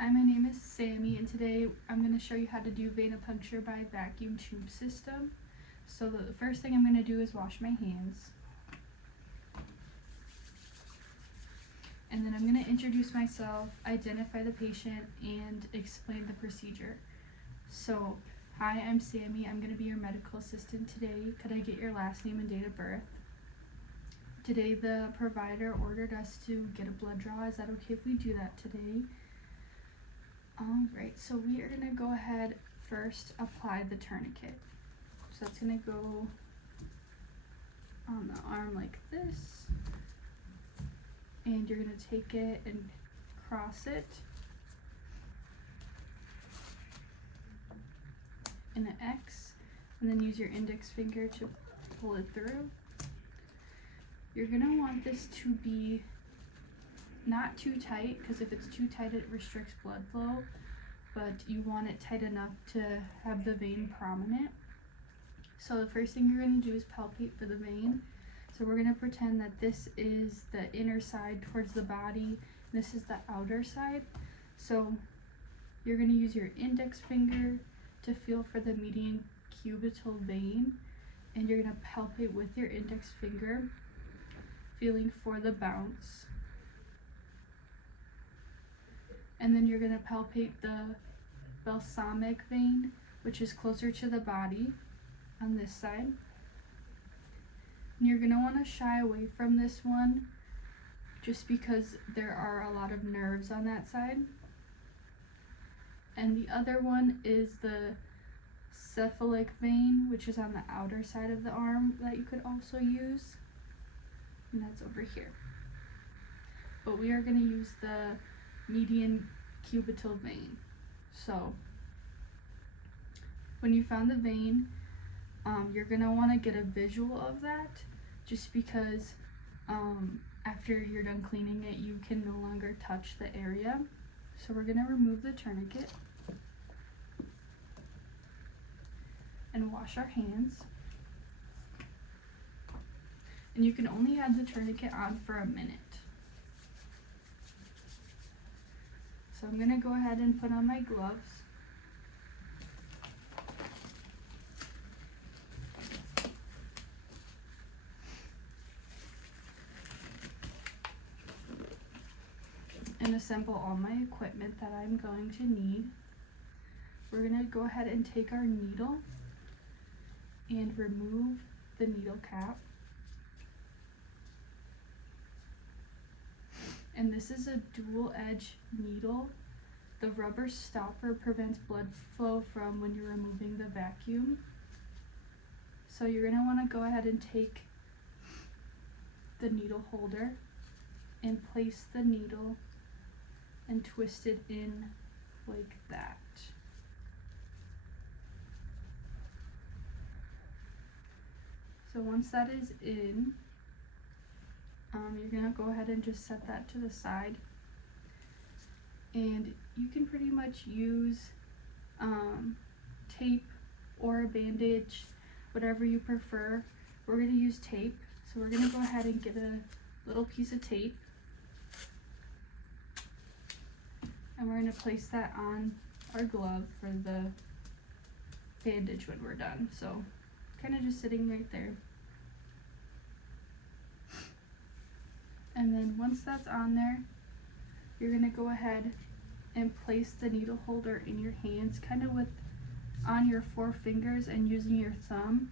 Hi, my name is Sammy, and today I'm going to show you how to do venipuncture by vacuum tube system. So the first thing I'm going to do is wash my hands. And then I'm going to introduce myself, identify the patient, and explain the procedure. So, hi, I'm Sammy. I'm going to be your medical assistant today. Could I get your last name and date of birth? Today the provider ordered us to get a blood draw. Is that okay if we do that today? Alright, so we are going to go ahead first apply the tourniquet. So that's going to go on the arm like this. And you're going to take it and cross it in an X, and then use your index finger to pull it through. You're going to want this to be not too tight, because if it's too tight it restricts blood flow, but you want it tight enough to have the vein prominent. So the first thing you're going to do is palpate for the vein. So we're going to pretend that this is the inner side towards the body, and this is the outer side. So you're going to use your index finger to feel for the median cubital vein, and you're going to palpate with your index finger, feeling for the bounce. And then you're going to palpate the balsamic vein, which is closer to the body on this side. And you're going to want to shy away from this one just because there are a lot of nerves on that side. And the other one is the cephalic vein, which is on the outer side of the arm that you could also use. And that's over here. But we are going to use the median cubital vein. So when you found the vein, you're going to want to get a visual of that, just because after you're done cleaning it, you can no longer touch the area. So we're going to remove the tourniquet and wash our hands. And you can only have the tourniquet on for a minute. So I'm going to go ahead and put on my gloves. And assemble all my equipment that I'm going to need. We're going to go ahead and take our needle and remove the needle cap. And this is a dual edge needle. The rubber stopper prevents blood flow from when you're removing the vacuum. So you're going to want to go ahead and take the needle holder and place the needle and twist it in like that. So once that is in, you're going to go ahead and just set that to the side. And you can pretty much use tape or a bandage, whatever you prefer. We're going to use tape, so we're going to go ahead and get a little piece of tape. And we're going to place that on our glove for the bandage when we're done. So kind of just sitting right there. And then once that's on there, you're going to go ahead and place the needle holder in your hands, kind of with on your four fingers and using your thumb,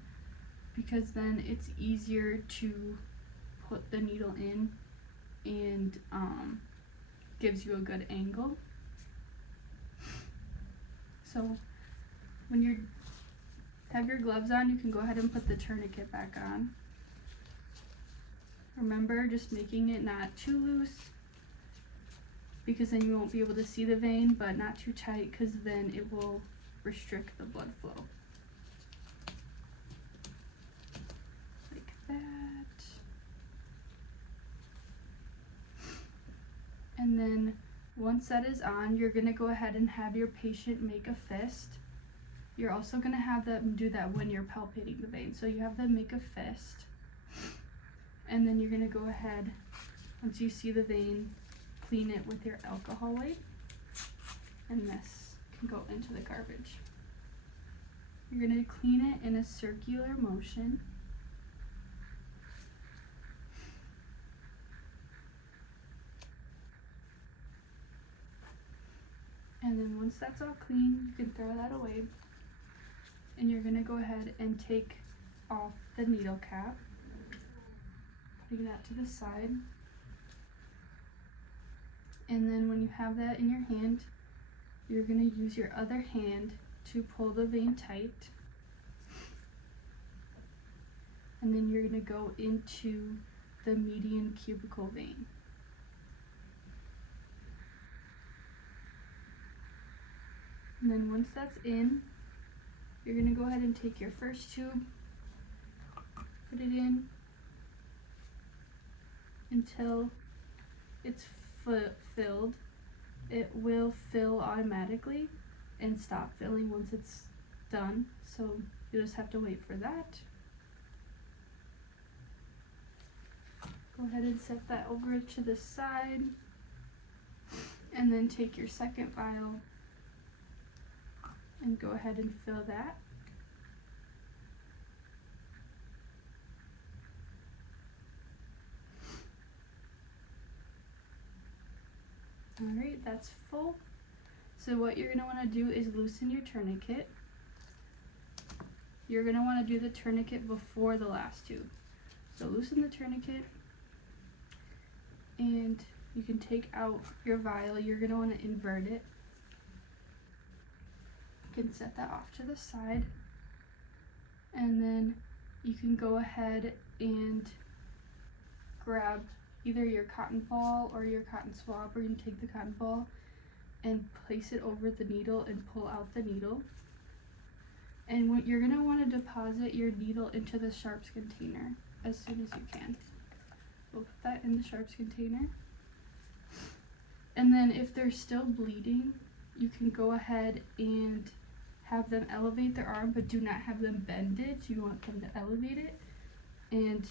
because then it's easier to put the needle in and gives you a good angle. So when you have your gloves on, you can go ahead and put the tourniquet back on. Remember, just making it not too loose, because then you won't be able to see the vein, but not too tight, because then it will restrict the blood flow. Like that. And then once that is on, you're going to go ahead and have your patient make a fist. You're also going to have them do that when you're palpating the vein. So you have them make a fist. And then you're going to go ahead, once you see the vein, clean it with your alcohol wipe. and this can go into the garbage. You're going to clean it in a circular motion. And then once that's all clean, you can throw that away. And you're going to go ahead and take off the needle cap, putting that to the side. And then when you have that in your hand, you're going to use your other hand to pull the vein tight. And then you're going to go into the median cubicle vein. And then once that's in, you're going to go ahead and take your first tube, put it in until it's filled. It will fill automatically and stop filling once it's done, so you just have to wait for that. Go ahead and set that over to the side, and then take your second vial and go ahead and fill that. Alright, that's full. So what you're going to want to do is loosen your tourniquet. You're going to want to do the tourniquet before the last tube. So loosen the tourniquet, and you can take out your vial. You're going to want to invert it. You can set that off to the side, and then you can go ahead and grab either your cotton ball or your cotton swab, or you can take the cotton ball and place it over the needle and pull out the needle. And what you're going to want to deposit your needle into the sharps container as soon as you can. We'll put that in the sharps container. And then if they're still bleeding, you can go ahead and have them elevate their arm, but do not have them bend it. You want them to elevate it and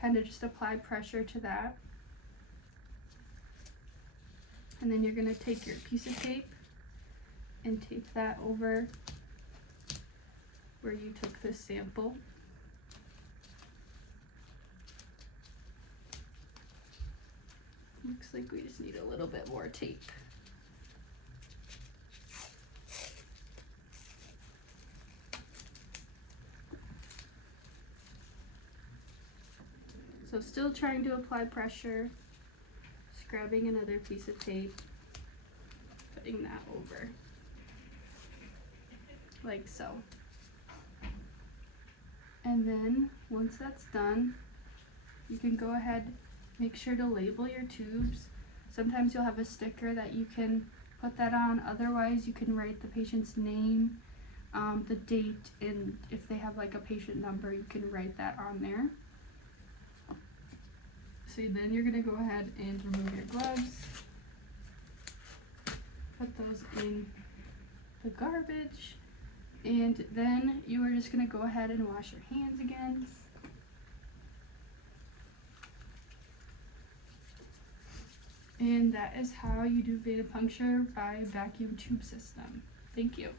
kind of just apply pressure to that. And then you're going to take your piece of tape and tape that over where you took the sample. Looks like we just need a little bit more tape. So still trying to apply pressure, just grabbing another piece of tape, putting that over, like so. And then once that's done, you can go ahead, make sure to label your tubes. Sometimes you'll have a sticker that you can put that on. Otherwise, you can write the patient's name, the date, and if they have like a patient number, you can write that on there. So then you're going to go ahead and remove your gloves, put those in the garbage, and then you are just going to go ahead and wash your hands again. And that is how you do venipuncture by vacuum tube system. Thank you.